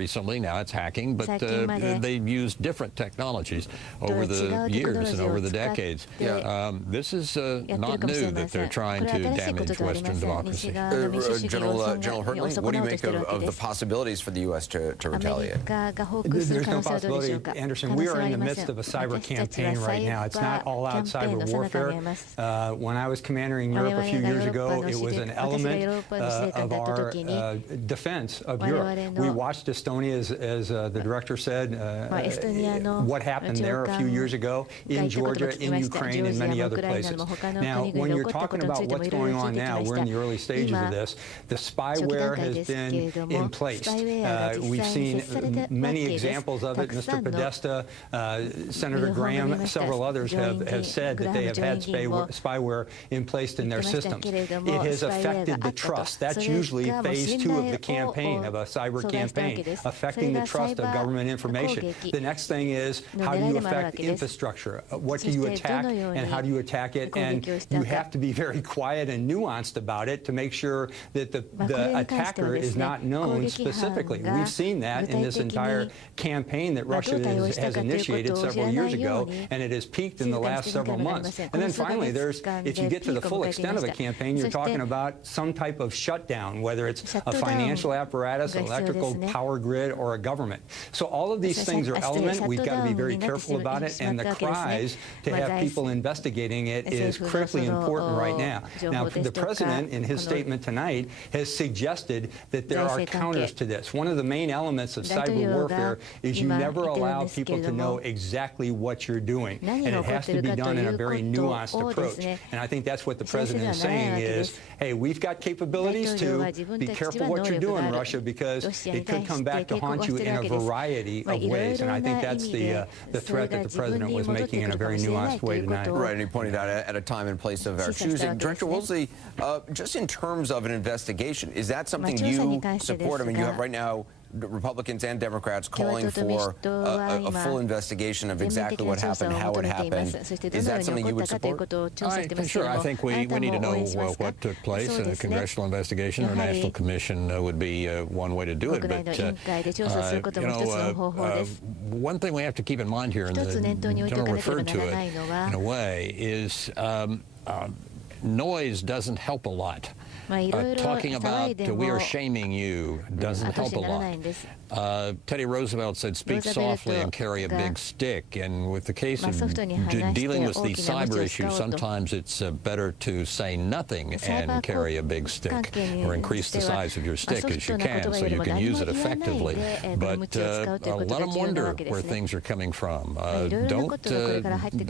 recently. Now it's hacking, but they've used different technologies over the years and over the decades. This is not new that they're trying to damage Western democracy. General Hertling, what do you make of the possibilities for the U.S. to retaliate? There's no possibility, Anderson. We are in the midst of a cyber campaign right now. It's not all-out cyber warfare. When I was commanding Europe a few years ago, it was an element of our defense of Europe. We watched Estonia, as the director said, what happened there a few years ago, in Georgia, in Ukraine, and many other places. Now, when you're talking about what's going on now, we're in the early stages of this. The spyware has been in place. We've seen many examples of it. Mr. Podesta, Senator Graham, several others have said that they have had spyware in place in their systems. It has affected the trust. That's usually phase 2 of the campaign, of a cyber campaign, affecting the trust of government information. The next thing is, how do you affect infrastructure? What do you attack, and how do you attack it? And you have to be very quiet and nuanced about it to make sure that the attacker is not known specifically. We've seen that in this entire campaign that Russia has initiated several years ago, and it has peaked in the last several months. And then finally, if you get to the full extent of a campaign, you're talking about some type of shutdown, whether it's a financial apparatus, an electrical power grid, or a government. So all of these things are elements. We've got to be very careful about it, and the cries to have people investigating it is critically important right now. Now, the President, in his statement tonight, has suggested that there are counters to this. One of the main elements of cyber warfare is you never allow people to know exactly what you're doing, and it has to be done in a very nuanced approach. And I think that's what the President is saying is, hey, we've got capabilities to be careful what you're doing, Russia, because it could come back to haunt you in a variety of ways. And I think that's the threat that the President was making in a very nuanced way tonight. Right, and he pointed out at a time and place of our choosing. Director Woolsey, just in terms of an investigation, is that something you support? I mean, you have right now Republicans and Democrats calling for a full investigation of exactly what happened, how it happened. Is that something you would support? Sure. I think we need to know what took place, and a congressional investigation or national commission would be one way to do it. But, one thing we have to keep in mind here, and the General referred to it in a way, is noise doesn't help a lot. Talking about we are shaming you doesn't help a lot. Teddy Roosevelt said, speak softly and carry a big stick. And with the case of dealing with these cyber issues, sometimes it's better to say nothing and carry a big stick, or increase the size of your stick as you can so you can use it effectively. But let them wonder where things are coming from. Don't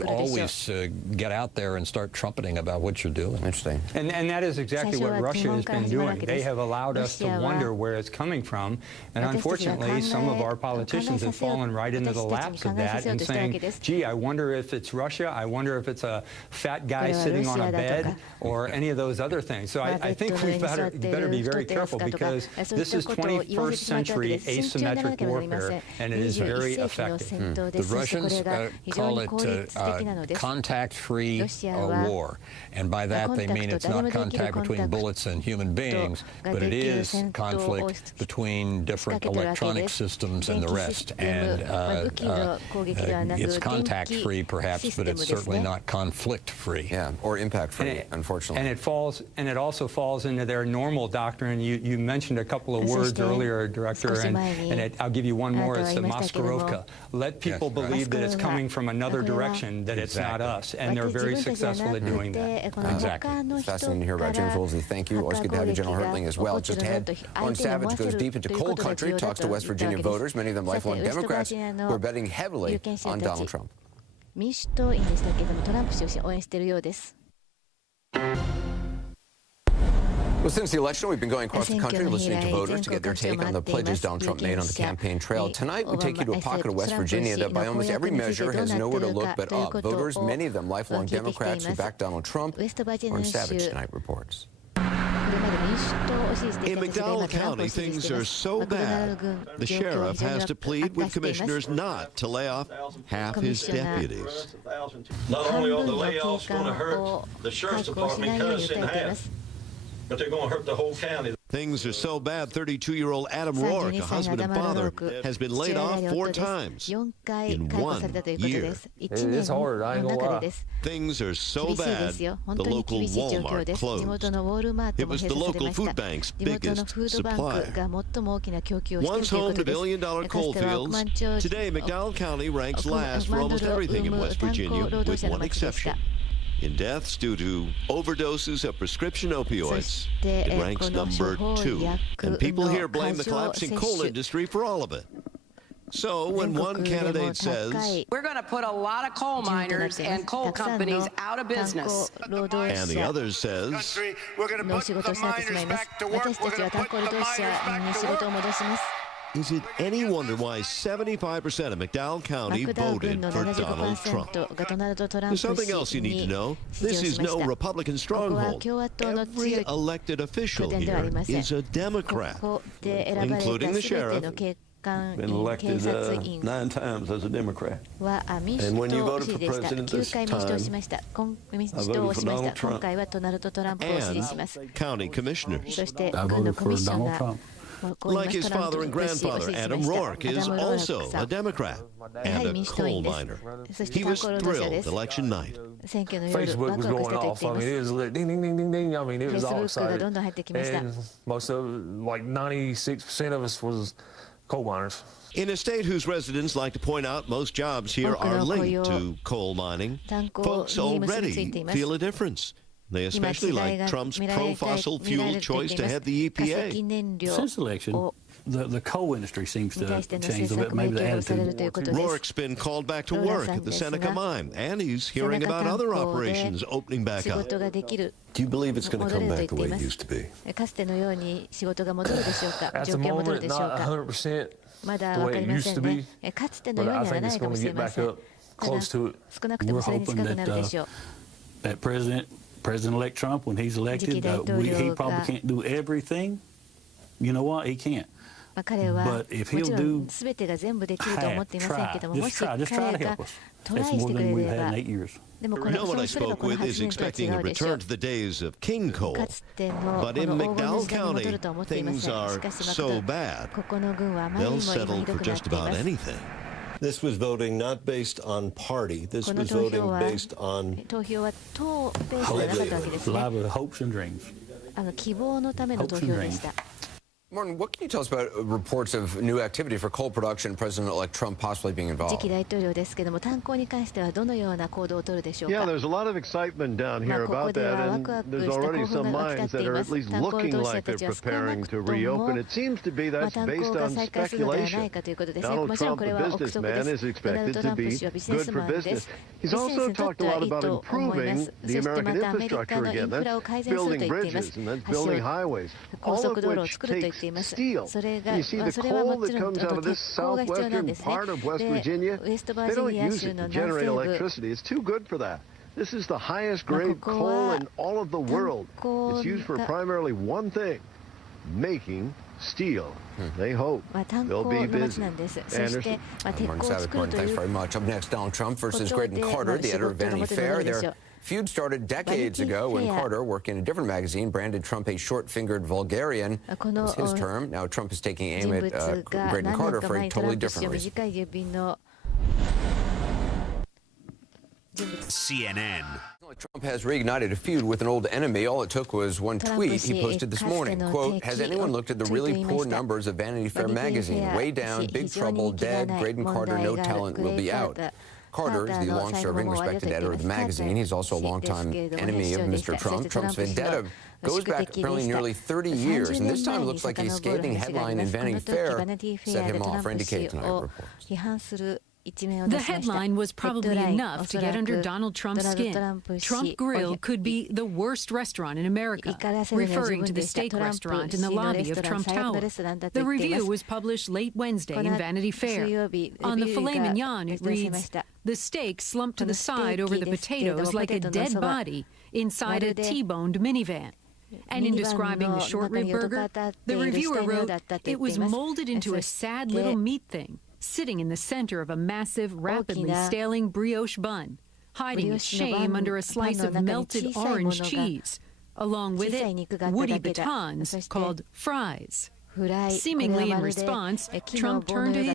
always get out there and start trumpeting about what you're doing. Interesting. And that is exactly what Russia has been doing. They have allowed us to wonder where it's coming from. And unfortunately, some of our politicians have fallen right into the laps of that and saying, gee, I wonder if it's Russia. I wonder if it's a fat guy sitting on a bed, or any of those other things. So I think we better be very careful, because this is 21st century asymmetric warfare, and it is very effective. The Russians call it contact-free war. And by that, they mean it's not contact between bullets and human beings, but it is conflict between different electronic systems and the rest. And it's contact-free, perhaps, but it's certainly not conflict-free. Yeah, or impact-free, unfortunately. And it also falls into their normal doctrine. You mentioned a couple of words earlier, Director, and I'll give you one more. It's the Maskirovka. Let people believe that it's coming from another direction, that it's not us, and they're very successful at doing that. Exactly. Fascinating to hear about. James Woolsey, thank you. Always good to have you, General Hertling, as well. Just ahead, Lauren Savage goes deep into coal country, talks to West Virginia voters, many of them lifelong Democrats, who are betting heavily on Donald Trump. Well, since the election, we've been going across the country listening to voters to get their take on the pledges Donald Trump made on the campaign trail. Tonight, we take you to a pocket of West Virginia that by almost every measure has nowhere to look but up. Voters, many of them lifelong Democrats who backed Donald Trump. Lauren Savage tonight reports. In McDowell County, things are so bad, the sheriff has to plead with commissioners not to lay off half his deputies. Not only are the layoffs going to hurt the sheriff's department, cut us in half, but they're going to hurt the whole county. Things are so bad, 32-year-old Adam Rourke, a husband and father, has been laid off 4 times in 1 year. It is hard, I ain't gonna lie. Things are so bad, the local Walmart closed. It was the local food bank's biggest supplier. Once home to billion-dollar coal fields, today McDowell County ranks last for almost everything in West Virginia, with one exception. In deaths due to overdoses of prescription opioids, it ranks number 2. And people here blame the collapsing coal industry for all of it. So when one candidate says, we're going to put a lot of coal miners and coal companies out of business, and the other says, we're going to put the miners back to work, we're going to put the miners back to work. Is it any wonder why 75% of McDowell County voted for Donald Trump? There's something else you need to know. This is no Republican stronghold. Every elected official here is a Democrat, including the sheriff. Been elected 9 times as a Democrat. And when you voted for president this time, I voted for Donald Trump. And county commissioners. I voted for Donald Trump. Like his father and grandfather, Adam Rourke is also a Democrat and a coal miner. He was thrilled election night. Facebook was going off. I mean, it was ding, ding, ding, ding, ding. I mean, it was all excited. And most of, like 96% of us was coal miners. In a state whose residents like to point out most jobs here are linked to coal mining, folks already feel a difference. They especially like Trump's pro-fossil fuel choice to head the EPA. Since election, the coal industry seems to have changed a bit, maybe the attitude. Rourke's been called back to work at the Seneca mine, and he's hearing about other operations opening back up. Do you believe it's going to come back the way it used to be? At the moment, not 100% the way it used to be, but I think it's going to get back up close to it. We're hoping that President-elect Trump, when he's elected, he probably can't do everything. You know what? He can't. But if he'll do half, just try to help us. That's more than we've had in 8 years. No one I spoke with is expecting a return to the days of king coal. But in McDowell County, things are so bad, they'll settle for just about anything. This was voting not based on party. This was voting based on livelihood, hopes and dreams. Hopes and dreams. Martin, what can you tell us about reports of new activity for coal production, President-elect Trump possibly being involved? Yeah, there's a lot of excitement down here about that, and there's already some mines that are at least looking like they're preparing to reopen. It seems to be that's based on speculation. Donald Trump, the businessman, is expected to be good for business. He's also talked a lot about improving the American infrastructure again. That's building bridges and that's building highways, all of which takes steel. You see the coal that comes out of this southwestern part of West Virginia, they don't use it to generate electricity. It's too good for that. This is the highest grade coal in all of the world. It's used for primarily one thing, making steel. They hope they'll be busy. Anderson? Martin Savage, Martin, thanks very much. Up next, Donald Trump versus Graydon Carter, the editor of Vanity Fair. Their feud started decades ago when Carter, working in a different magazine, branded Trump a short-fingered vulgarian. It was his term. Now Trump is taking aim at Graydon Carter for a totally different reason. CNN. Trump has reignited a feud with an old enemy. All it took was one tweet he posted this morning. Quote, has anyone looked at the really poor numbers of Vanity Fair magazine? Way down, big trouble, dead, Graydon Carter, no talent, will be out. Carter is the long-serving, respected editor of the magazine. He's also a longtime enemy of Mr. Trump. Trump's vendetta goes back apparently nearly 30 years, and this time looks like a scathing headline in Vanity Fair set him off, or NDK Tonight reports. The headline was probably enough to get under Donald Trump's skin. Trump Grill could be the worst restaurant in America, referring to the steak restaurant in the lobby of Trump Tower. The review was published late Wednesday in Vanity Fair. On the filet mignon, it reads, the steak slumped to the side over the potatoes like a dead body inside a T-boned minivan. And in describing the short rib burger, the reviewer wrote, it was molded into a sad little meat thing, sitting in the center of a massive, rapidly staling brioche bun, hiding its shame under a slice of melted orange cheese. Along with it, woody batons called fries. Seemingly in response, Trump turned to his